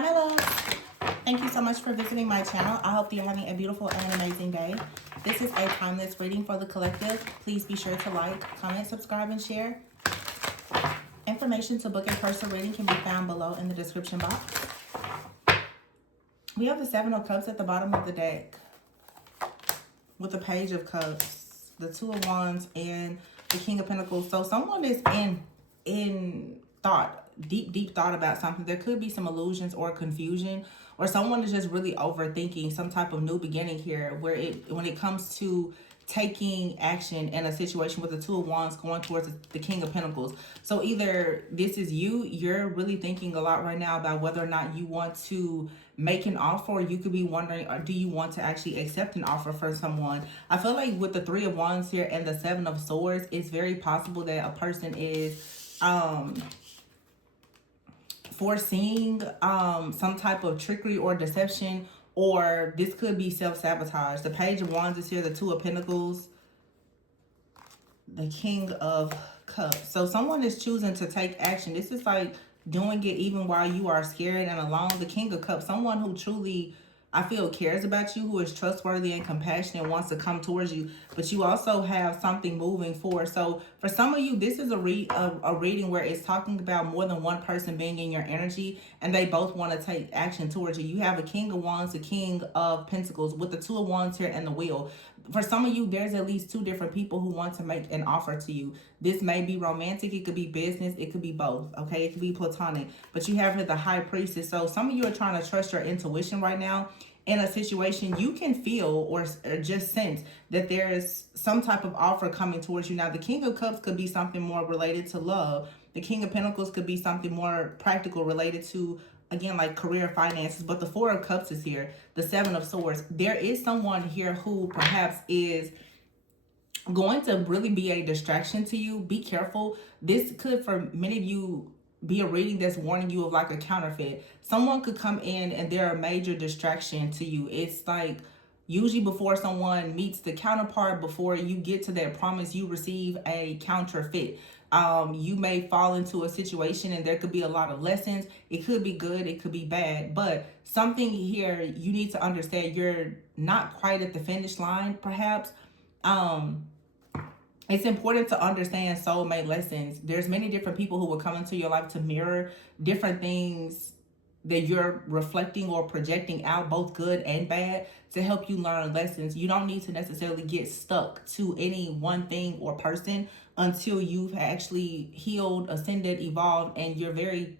Hi, my loves. Thank you so much for visiting my channel. I hope you're having a beautiful and amazing day. This is a timeless reading for the collective. Please be sure to like, comment, subscribe, and share. Information to book a personal reading can be found below in the description box. We have the Seven of Cups at the bottom of the deck with the Page of Cups, the Two of Wands, and the King of Pentacles. So someone is in thought, deep thought about something. There could be some illusions or confusion, or someone is just really overthinking some type of new beginning here, where when it comes to taking action in a situation with the Two of Wands going towards the King of Pentacles. So either this is you're really thinking a lot right now about whether or not you want to make an offer, or you could be wondering, or do you want to actually accept an offer for someone? I feel like with the Three of Wands here and the Seven of Swords, it's very possible that a person is foreseeing some type of trickery or deception, or this could be self-sabotage. The Page of Wands is here, the Two of Pentacles, the King of Cups. So someone is choosing to take action. This is like doing it even while you are scared and alone. The King of Cups, someone who truly, I feel, cares about you, who is trustworthy and compassionate, wants to come towards you, but you also have something moving forward. So for some of you, this is a reading where it's talking about more than one person being in your energy, and they both want to take action towards you. You have a King of Wands, a King of Pentacles, with the Two of Wands here and the Wheel. For some of you, there's at least two different people who want to make an offer to you. This may be romantic, it could be business, it could be both, okay? It could be platonic. But you have here the High Priestess. So some of you are trying to trust your intuition right now. In a situation, you can feel or just sense that there's some type of offer coming towards you. Now, the King of Cups could be something more related to love. The King of Pentacles could be something more practical, related to, again, like career, finances. But the Four of Cups is here, the Seven of Swords. There is someone here who perhaps is going to really be a distraction to you. Be careful. This could, for many of you, be a reading that's warning you of like a counterfeit. Someone could come in and they're a major distraction to you. It's like usually before someone meets the counterpart, before you get to that promise, you receive a counterfeit. You may fall into a situation and there could be a lot of lessons. It could be good, it could be bad, but something here you need to understand, you're not quite at the finish line perhaps. It's important to understand soulmate lessons. There's many different people who will come into your life to mirror different things that you're reflecting or projecting out, both good and bad, to help you learn lessons. You don't need to necessarily get stuck to any one thing or person until you've actually healed, ascended, evolved, and you're very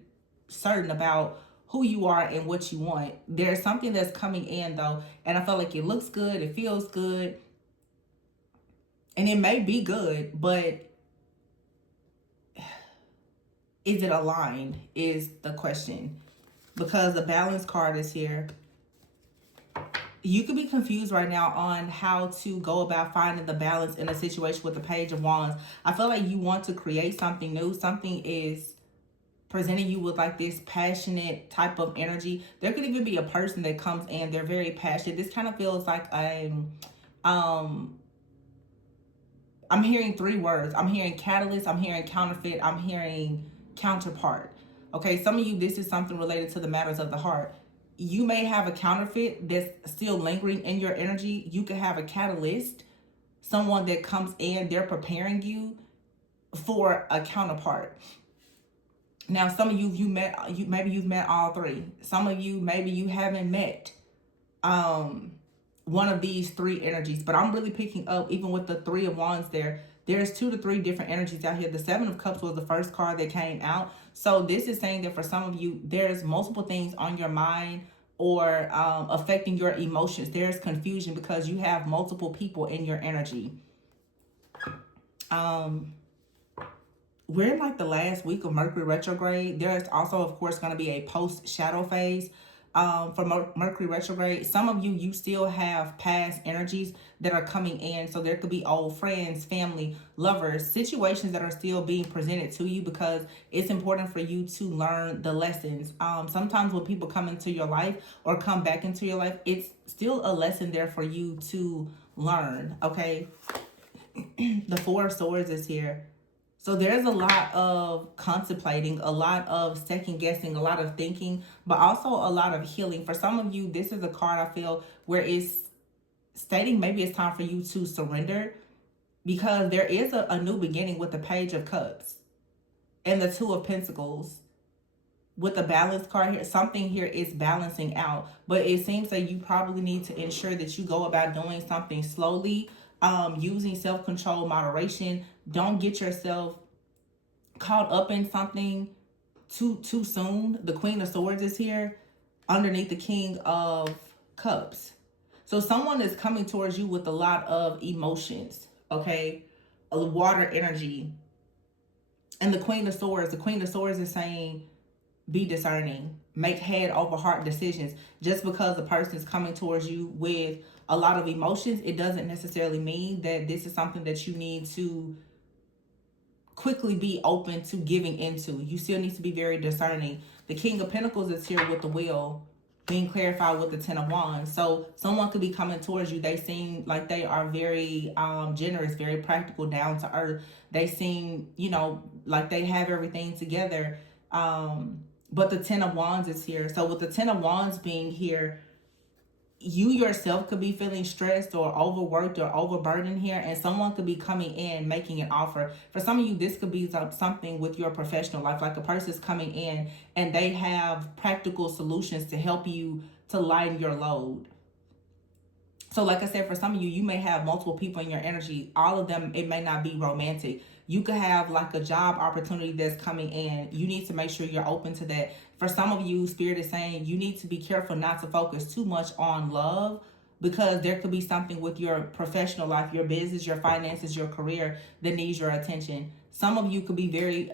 certain about who you are and what you want. There's something that's coming in though, and I feel like it looks good, it feels good, and it may be good, but is it aligned is the question. Because the Balance card is here. You could be confused right now on how to go about finding the balance in a situation with the Page of Wands. I feel like you want to create something new. Something is presenting you with like this passionate type of energy. There could even be a person that comes in, they're very passionate. This kind of feels like I'm hearing three words. I'm hearing catalyst, I'm hearing counterfeit, I'm hearing counterpart. Okay, some of you, this is something related to the matters of the heart. You may have a counterfeit that's still lingering in your energy. You could have a catalyst, someone that comes in, they're preparing you for a counterpart. Now, some of you, maybe you've met all three. Some of you, maybe you haven't met one of these three energies, but I'm really picking up, even with the Three of Wands there's 2 to 3 different energies out here. The Seven of Cups was the first card that came out. So this is saying that for some of you, there's multiple things on your mind or affecting your emotions. There's confusion because you have multiple people in your energy. We're in like the last week of Mercury retrograde. There's also, of course, going to be a post-shadow phase for Mercury retrograde. Some of you still have past energies that are coming in. So there could be old friends, family, lovers, situations that are still being presented to you because it's important for you to learn the lessons. Sometimes when people come into your life or come back into your life, it's still a lesson there for you to learn, okay? The Four of Swords is here. So there's a lot of contemplating, a lot of second guessing, a lot of thinking, but also a lot of healing. For some of you, this is a card I feel where it's stating maybe it's time for you to surrender, because there is a new beginning with the Page of Cups and the Two of Pentacles. With the balance card here, something here is balancing out, but it seems that you probably need to ensure that you go about doing something slowly, using self-control, moderation. Don't get yourself caught up in something too soon. The Queen of Swords is here underneath the King of Cups. So someone is coming towards you with a lot of emotions, okay? A water energy. And the Queen of Swords is saying, be discerning, make head over heart decisions. Just because the person is coming towards you with a lot of emotions, it doesn't necessarily mean that this is something that you need to quickly be open to giving into. You still need to be very discerning. The King of Pentacles is here with the wheel being clarified with the Ten of Wands. So someone could be coming towards you. They seem like they are very generous, very practical, down to earth. They seem, like they have everything together. But the Ten of Wands is here. So with the Ten of Wands being here, you yourself could be feeling stressed or overworked or overburdened here, and someone could be coming in making an offer. For some of you, this could be something with your professional life, like a person's coming in and they have practical solutions to help you to lighten your load. So like I said, for some of you, you may have multiple people in your energy. All of them, it may not be romantic. You could have like a job opportunity that's coming in. You need to make sure you're open to that. For some of you, Spirit is saying you need to be careful not to focus too much on love, because there could be something with your professional life, your business, your finances, your career that needs your attention. Some of you could be very,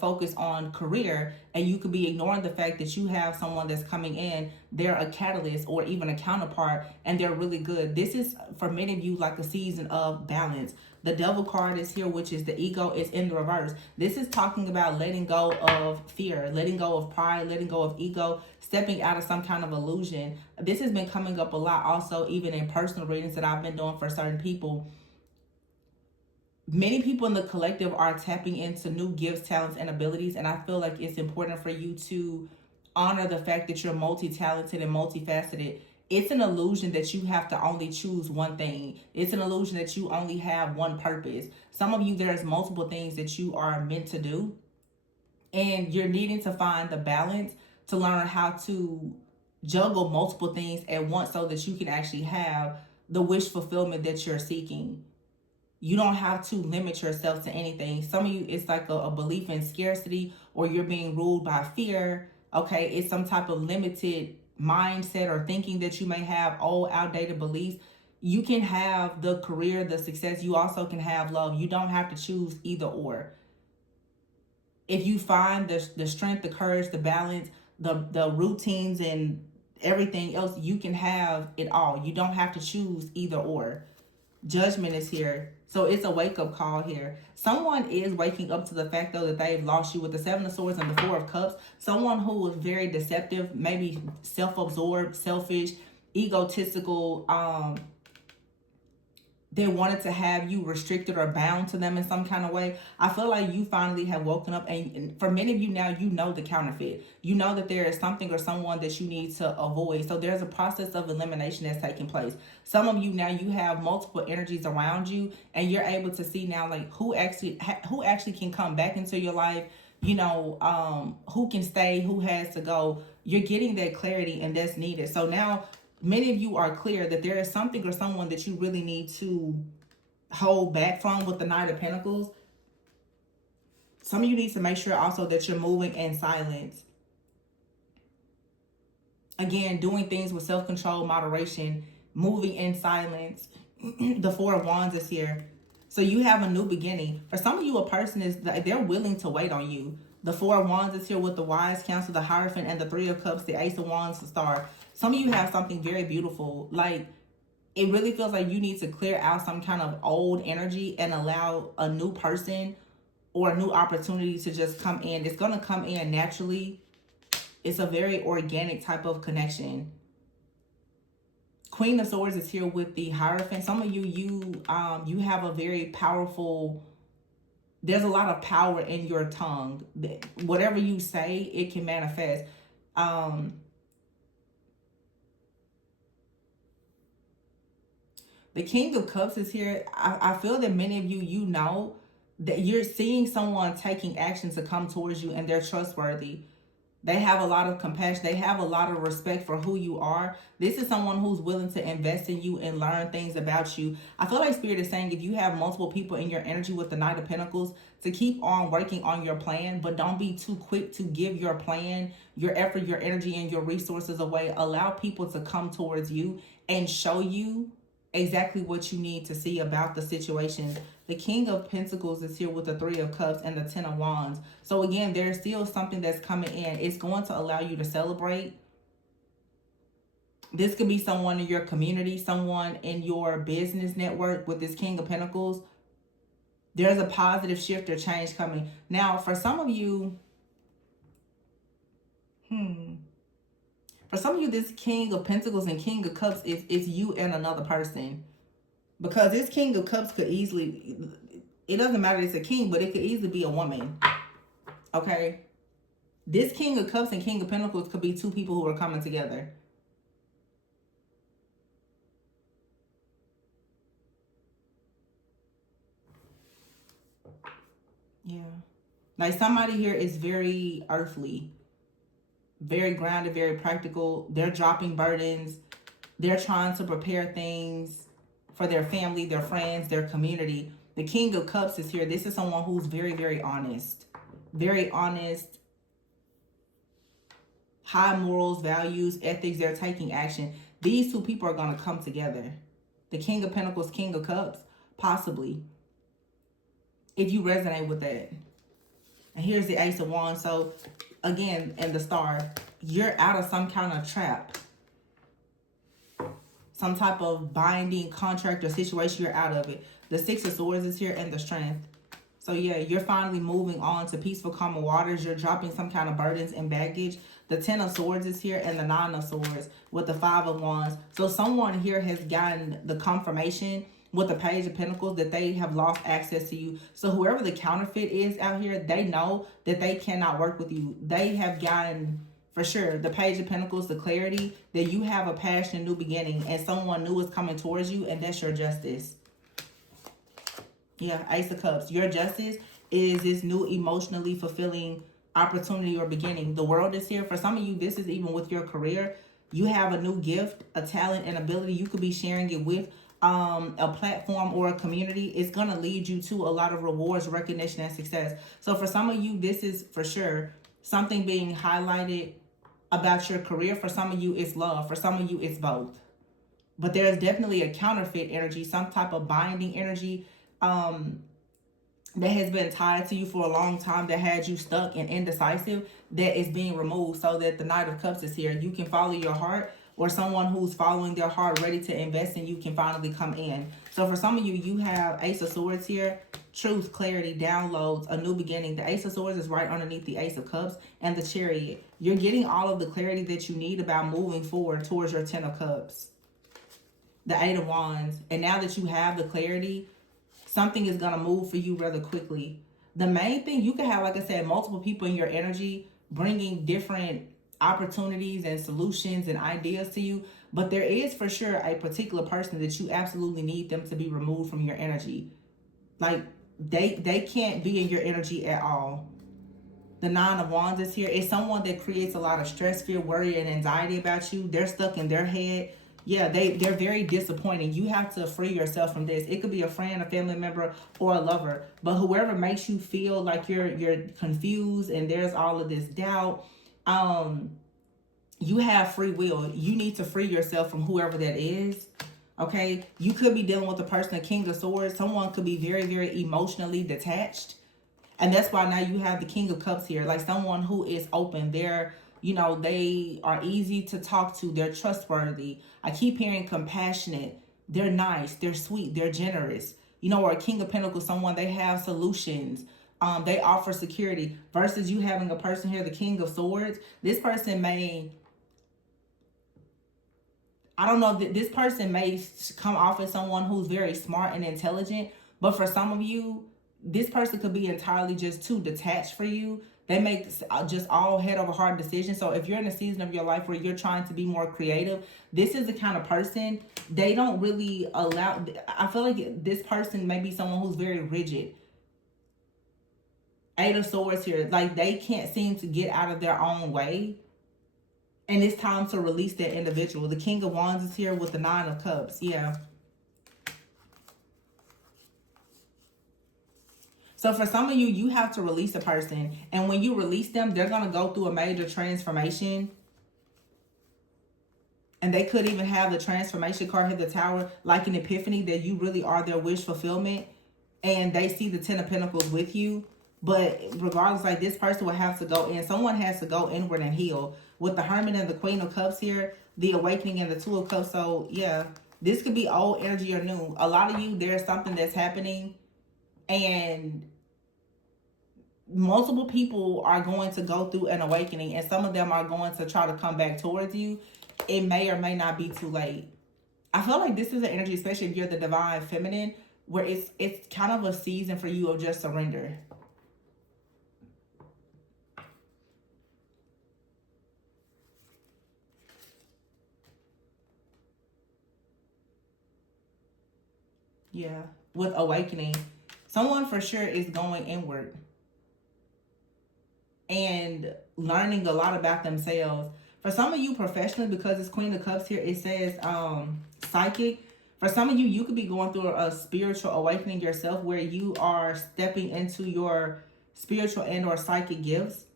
focused on career, and you could be ignoring the fact that you have someone that's coming in. They're a catalyst or even a counterpart, and they're really good. This is, for many of you, like a season of balance. The Devil card is here, which is the ego, is in the reverse. This is talking about letting go of fear, letting go of pride, letting go of ego, stepping out of some kind of illusion. This has been coming up a lot also, even in personal readings that I've been doing for certain people. Many people in the collective are tapping into new gifts, talents, and abilities, and I feel like it's important for you to honor the fact that you're multi-talented and multifaceted. It's an illusion that you have to only choose one thing. It's an illusion that you only have one purpose. Some of you, there's multiple things that you are meant to do, and you're needing to find the balance to learn how to juggle multiple things at once so that you can actually have the wish fulfillment that you're seeking. You don't have to limit yourself to anything. Some of you, it's like a belief in scarcity, or you're being ruled by fear. Okay, it's some type of limited mindset or thinking that you may have, old, outdated beliefs. You can have the career, the success. You also can have love. You don't have to choose either or. If you find the strength, the courage, the balance, the routines, and everything else, you can have it all. You don't have to choose either or. Judgment is here. So it's a wake-up call here. Someone is waking up to the fact, though, that they've lost you with the Seven of Swords and the Four of Cups. Someone who was very deceptive, maybe self-absorbed, selfish, egotistical, they wanted to have you restricted or bound to them in some kind of way. I feel like you finally have woken up, and for many of you now, you know the counterfeit. You know that there is something or someone that you need to avoid. So there's a process of elimination that's taking place. Some of you now, you have multiple energies around you, and you're able to see now like who actually can come back into your life. Who can stay, who has to go. You're getting that clarity, and that's needed. So now, many of you are clear that there is something or someone that you really need to hold back from with the Knight of Pentacles. Some of you need to make sure also that you're moving in silence. Again, doing things with self-control, moderation, moving in silence. The Four of Wands is here. So you have a new beginning. For some of you, a person is, they're willing to wait on you. The Four of Wands is here with the Wise Counsel, the Hierophant, and the Three of Cups, the Ace of Wands, the Star. Some of you have something very beautiful. Like, it really feels like you need to clear out some kind of old energy and allow a new person or a new opportunity to just come in. It's going to come in naturally. It's a very organic type of connection. Queen of Swords is here with the Hierophant. Some of you, you have a very powerful There's a lot of power in your tongue. Whatever you say, it can manifest. Um, the King of Cups is here. I feel that many of you, you know, that you're seeing someone taking action to come towards you and they're trustworthy. They have a lot of compassion. They have a lot of respect for who you are. This is someone who's willing to invest in you and learn things about you. I feel like Spirit is saying if you have multiple people in your energy with the Knight of Pentacles, to keep on working on your plan, but don't be too quick to give your plan, your effort, your energy, and your resources away. Allow people to come towards you and show you exactly what you need to see about the situation. The King of Pentacles is here with the Three of Cups and the Ten of Wands. So again, there's still something that's coming in. It's going to allow you to celebrate. This could be someone in your community, someone in your business network with this King of Pentacles. There's a positive shift or change coming. Now, for some of you, for some of you, this King of Pentacles and King of Cups is you and another person. Because this King of Cups could easily, it doesn't matter it's a king, but it could easily be a woman. Okay? This King of Cups and King of Pentacles could be two people who are coming together. Yeah. Like somebody here is very earthly, very grounded, very practical. They're dropping burdens. They're trying to prepare things for their family, their friends, their community. The King of Cups is here. This is someone who's very, very honest. Very honest. High morals, values, ethics. They're taking action. These two people are going to come together. The King of Pentacles, King of Cups, possibly. If you resonate with that. And here's the Ace of Wands. So, again, in the Star, you're out of some kind of trap. Some type of binding contract or situation, you're out of it. The Six of Swords is here and the Strength. So, yeah, you're finally moving on to peaceful, calm waters. You're dropping some kind of burdens and baggage. The Ten of Swords is here and the Nine of Swords with the Five of Wands. So, someone here has gotten the confirmation with the Page of Pentacles that they have lost access to you. So whoever the counterfeit is out here, they know that they cannot work with you. They have gotten, for sure, the Page of Pentacles, the clarity that you have a passion, new beginning, and someone new is coming towards you, and that's your justice. Yeah, Ace of Cups. Your justice is this new emotionally fulfilling opportunity or beginning. The World is here. For some of you, this is even with your career. You have a new gift, a talent, and ability. You could be sharing it with a platform or a community. It's going to lead you to a lot of rewards, recognition, and success. So for some of you, this is for sure something being highlighted about your career. For some of you, it's love. For some of you, it's both. But there's definitely a counterfeit energy, some type of binding energy that has been tied to you for a long time, that had you stuck and indecisive, that is being removed so that the Knight of Cups is here. You can follow your heart, or someone who's following their heart, ready to invest in you, can finally come in. So for some of you, you have Ace of Swords here, truth, clarity, downloads, a new beginning. The Ace of Swords is right underneath the Ace of Cups and the Chariot. You're getting all of the clarity that you need about moving forward towards your Ten of Cups. The Eight of Wands. And now that you have the clarity, something is going to move for you rather quickly. The main thing, you can have, like I said, multiple people in your energy bringing different opportunities and solutions and ideas to you, but there is for sure a particular person that you absolutely need them to be removed from your energy. Like they can't be in your energy at all. The Nine of Wands is here. It's someone that creates a lot of stress, fear, worry, and anxiety about you. They're stuck in their head. Yeah, they're very disappointing. You have to free yourself from this. It could be a friend, a family member, or a lover. But whoever makes you feel like you're confused and there's all of this doubt, you have free will. You need to free yourself from whoever that is. Okay? You could be dealing with a person, a King of Swords. Someone could be very, very emotionally detached. And that's why now you have the King of Cups here. Like someone who is open. They're, they are easy to talk to. They're trustworthy. I keep hearing compassionate. They're nice. They're sweet. They're generous. Or a King of Pentacles, someone, they have solutions. They offer security. Versus you having a person here, the King of Swords. This person may, I don't know, this person may come off as someone who's very smart and intelligent. But for some of you, this person could be entirely just too detached for you. They make just all head over heart decisions. So if you're in a season of your life where you're trying to be more creative, this is the kind of person, they don't really allow. I feel like this person may be someone who's very rigid. Eight of Swords here, like they can't seem to get out of their own way. And it's time to release that individual. The King of Wands is here with the Nine of Cups. Yeah. So for some of you, you have to release a person. And when you release them, they're going to go through a major transformation. And they could even have the transformation card hit the Tower, like an epiphany that you really are their wish fulfillment. And they see the Ten of Pentacles with you. But regardless, like this person will have to go in. Someone has to go inward and heal. With the Hermit and the Queen of Cups here, the Awakening and the Two of Cups. So yeah, this could be old energy or new. A lot of you, there's something that's happening. And multiple people are going to go through an awakening. And some of them are going to try to come back towards you. It may or may not be too late. I feel like this is an energy, especially if you're the divine feminine, where it's kind of a season for you of just surrender. Yeah, with awakening. Someone for sure is going inward and learning a lot about themselves. For some of you professionally, because it's Queen of Cups here, it says psychic. For some of you, you could be going through a spiritual awakening yourself where you are stepping into your spiritual and or psychic gifts.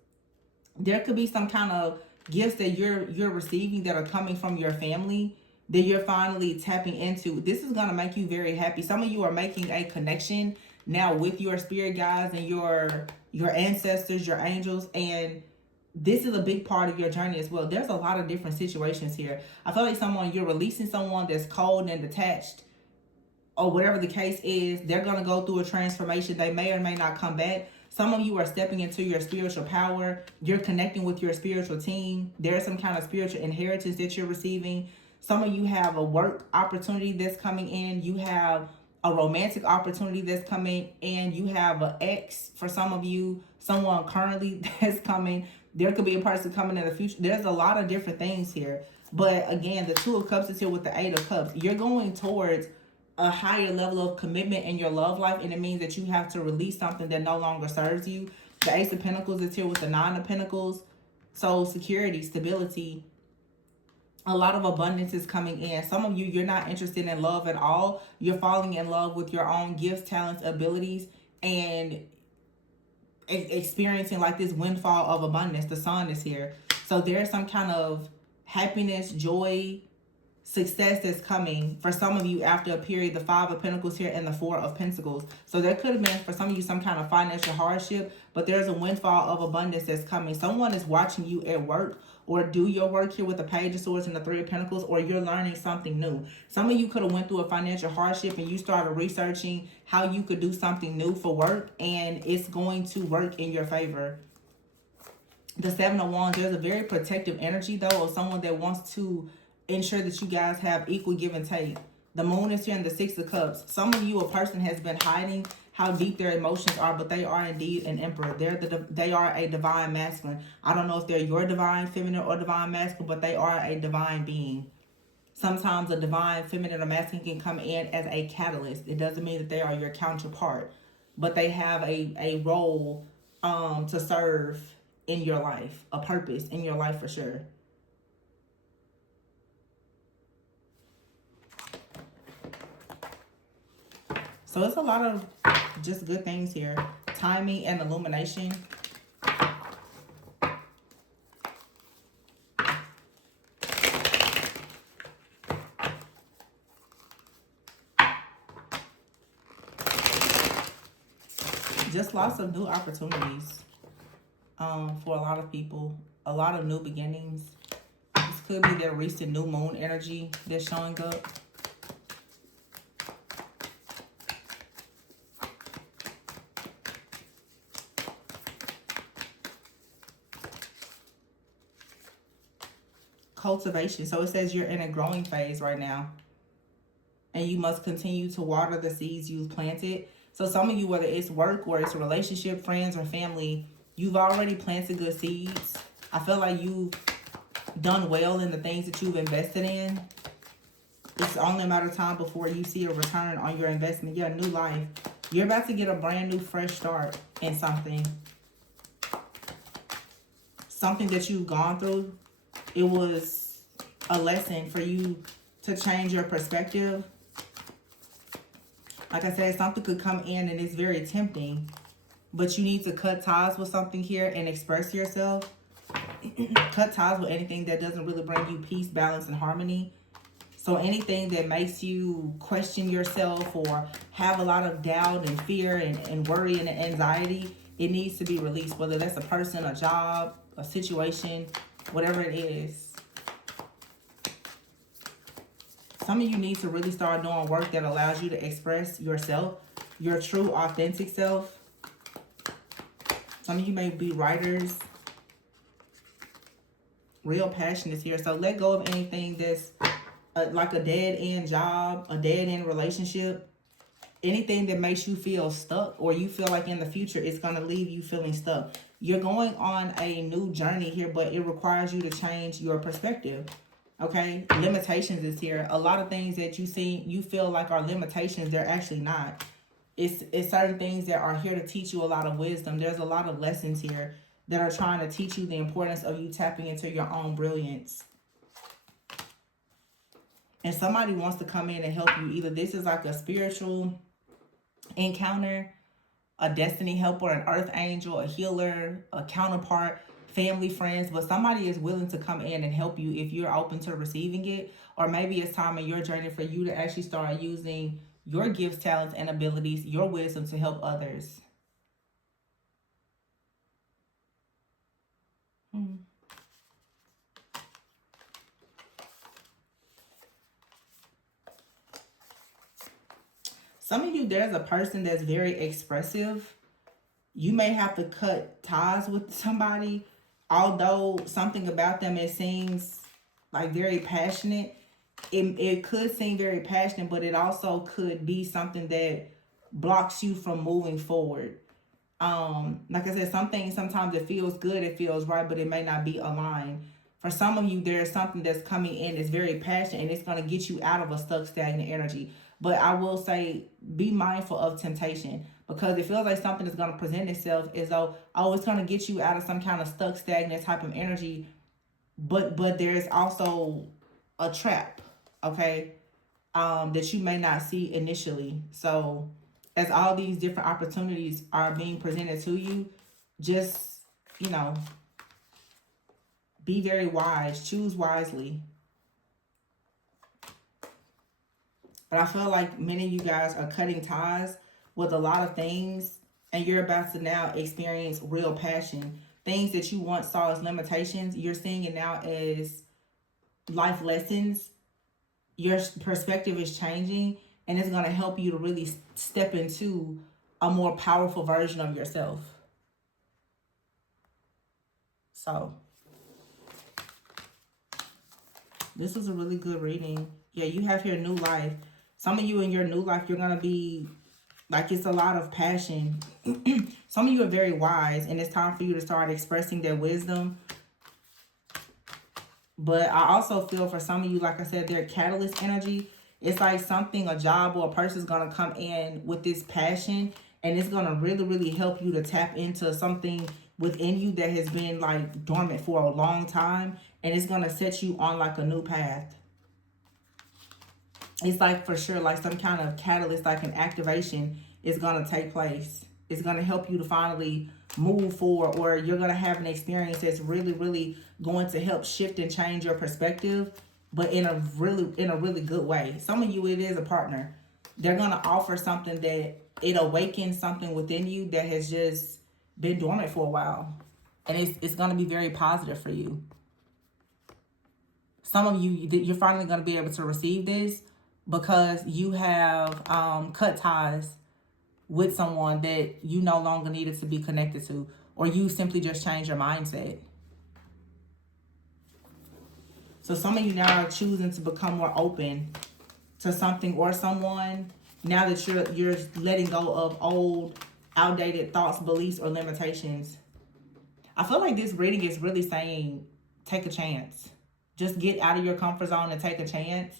There could be some kind of gifts that you're receiving that are coming from your family that you're finally tapping into. This is going to make you very happy. Some of you are making a connection now with your spirit guides and your ancestors, your angels, and this is a big part of your journey as well. There's a lot of different situations here. I feel like you're releasing someone that's cold and detached, or whatever the case is. They're going to go through a transformation. They may or may not come back. Some of you are stepping into your spiritual power. You're connecting with your spiritual team. There's some kind of spiritual inheritance that you're receiving. Some of you have a work opportunity that's coming in. You have a romantic opportunity that's coming in. You have an ex for some of you. Someone currently that's coming. There could be a person coming in the future. There's a lot of different things here. But again, the Two of Cups is here with the Eight of Cups. You're going towards a higher level of commitment in your love life, and it means that you have to release something that no longer serves you. The Ace of Pentacles is here with the Nine of Pentacles. So security, stability, a lot of abundance is coming in. Some of you, you're not interested in love at all. You're falling in love with your own gifts, talents, abilities, and experiencing like this windfall of abundance. The Sun is here. So there's some kind of happiness, joy, success that's coming for some of you after a period. The Five of Pentacles here and the Four of Pentacles. So there could have been for some of you some kind of financial hardship, but there's a windfall of abundance that's coming. Someone is watching you at work or do your work here with the Page of Swords and the Three of Pentacles, or you're learning something new. Some of you could have went through a financial hardship and you started researching how you could do something new for work, and it's going to work in your favor. The Seven of Wands, there's a very protective energy though of someone that wants to ensure that you guys have equal give and take. The Moon is here in the Six of Cups. Some of you, a person has been hiding how deep their emotions are, but they are indeed an Emperor. They are a divine masculine. I don't know if they're your divine feminine or divine masculine, but they are a divine being. Sometimes a divine feminine or masculine can come in as a catalyst. It doesn't mean that they are your counterpart, but they have a role to serve in your life, a purpose in your life for sure. So it's a lot of just good things here. Timing and illumination. Just lots of new opportunities for a lot of people. A lot of new beginnings. This could be their recent new moon energy that's showing up. Cultivation. So it says you're in a growing phase right now, and you must continue to water the seeds you've planted. So some of you, whether it's work or it's a relationship, friends or family, you've already planted good seeds. I feel like you've done well in the things that you've invested in. It's only a matter of time before you see a return on your investment. Your new life. You're about to get a brand new fresh start in something. Something that you've gone through. It was a lesson for you to change your perspective. Like I said, something could come in and it's very tempting. But you need to cut ties with something here and express yourself. Cut ties with anything that doesn't really bring you peace, balance, and harmony. So anything that makes you question yourself or have a lot of doubt and fear and worry and anxiety, it needs to be released. Whether that's a person, a job, a situation, whatever it is. Some of you need to really start doing work that allows you to express yourself, your true, authentic self. Some of you may be writers. Real passion is here. So let go of anything that's like a dead-end job, a dead-end relationship. Anything that makes you feel stuck or you feel like in the future it's going to leave you feeling stuck. You're going on a new journey here, but it requires you to change your perspective. Okay? Limitations is here. A lot of things that you feel like are limitations, they're actually not. It's certain things that are here to teach you a lot of wisdom. There's a lot of lessons here that are trying to teach you the importance of you tapping into your own brilliance. And somebody wants to come in and help you. Either this is like a spiritual encounter, a destiny helper, an earth angel, a healer, a counterpart, family, friends, but somebody is willing to come in and help you if you're open to receiving it. Or maybe it's time in your journey for you to actually start using your gifts, talents, and abilities, your wisdom to help others. Some of you, there's a person that's very expressive. You may have to cut ties with somebody. Although something about them, it seems like very passionate. It could seem very passionate, but it also could be something that blocks you from moving forward. Like I said, some things, sometimes it feels good, it feels right, but it may not be aligned. For some of you, there's something that's coming in that's very passionate and it's going to get you out of a stuck, stagnant energy. But I will say, be mindful of temptation, because it feels like something is going to present itself as though, oh, it's going to get you out of some kind of stuck, stagnant type of energy. But there's also a trap, okay, that you may not see initially. So as all these different opportunities are being presented to you, just, be very wise. Choose wisely. But I feel like many of you guys are cutting ties with a lot of things, and you're about to now experience real passion. Things that you once saw as limitations, you're seeing it now as life lessons. Your perspective is changing, and it's going to help you to really step into a more powerful version of yourself. So this was a really good reading. Yeah, you have here new life. Some of you in your new life, you're going to be like, it's a lot of passion. Some of you are very wise, and it's time for you to start expressing their wisdom. But I also feel for some of you, like I said, their catalyst energy. It's like something, a job or a person is going to come in with this passion, and it's going to really, really help you to tap into something within you that has been like dormant for a long time. And it's going to set you on like a new path. It's like for sure, like some kind of catalyst, like an activation is going to take place. It's going to help you to finally move forward, or you're going to have an experience that's really, really going to help shift and change your perspective, but in a really good way. Some of you, it is a partner. They're going to offer something that it awakens something within you that has just been dormant for a while. And it's going to be very positive for you. Some of you, you're finally going to be able to receive this because you have cut ties with someone that you no longer needed to be connected to, or you simply just change your mindset. So some of you now are choosing to become more open to something or someone, Now that you're letting go of old, outdated thoughts, beliefs, or limitations. I feel like this reading is really saying take a chance. Just get out of your comfort zone and take a chance.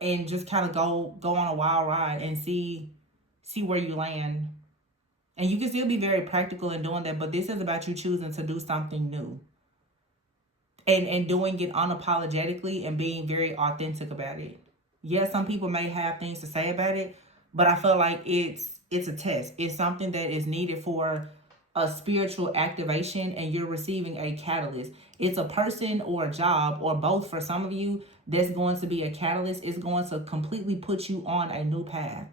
And just kind of go on a wild ride and see where you land. And you can still be very practical in doing that, but this is about you choosing to do something new. And doing it unapologetically and being very authentic about it. Yeah, some people may have things to say about it, but I feel like it's a test. It's something that is needed for a spiritual activation, and you're receiving a catalyst. It's a person or a job or both for some of you that's going to be a catalyst. It's going to completely put you on a new path.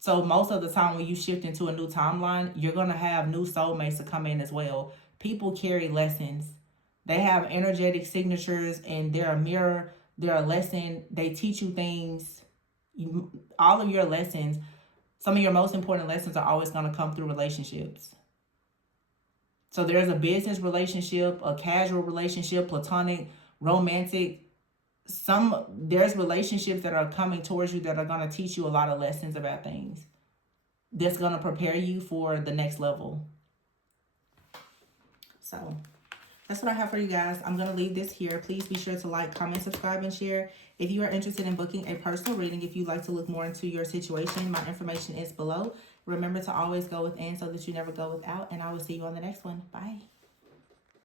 So most of the time when you shift into a new timeline, you're going to have new soulmates to come in as well. People carry lessons. They have energetic signatures, and they're a mirror, they're a lesson. They teach you things. All of your lessons, some of your most important lessons are always going to come through relationships. So there's a business relationship, a casual relationship, platonic, romantic. There's relationships that are coming towards you that are going to teach you a lot of lessons about things. That's going to prepare you for the next level. So that's what I have for you guys. I'm going to leave this here. Please be sure to like, comment, subscribe, and share. If you are interested in booking a personal reading, if you'd like to look more into your situation, my information is below. Remember to always go within so that you never go without. And I will see you on the next one. Bye.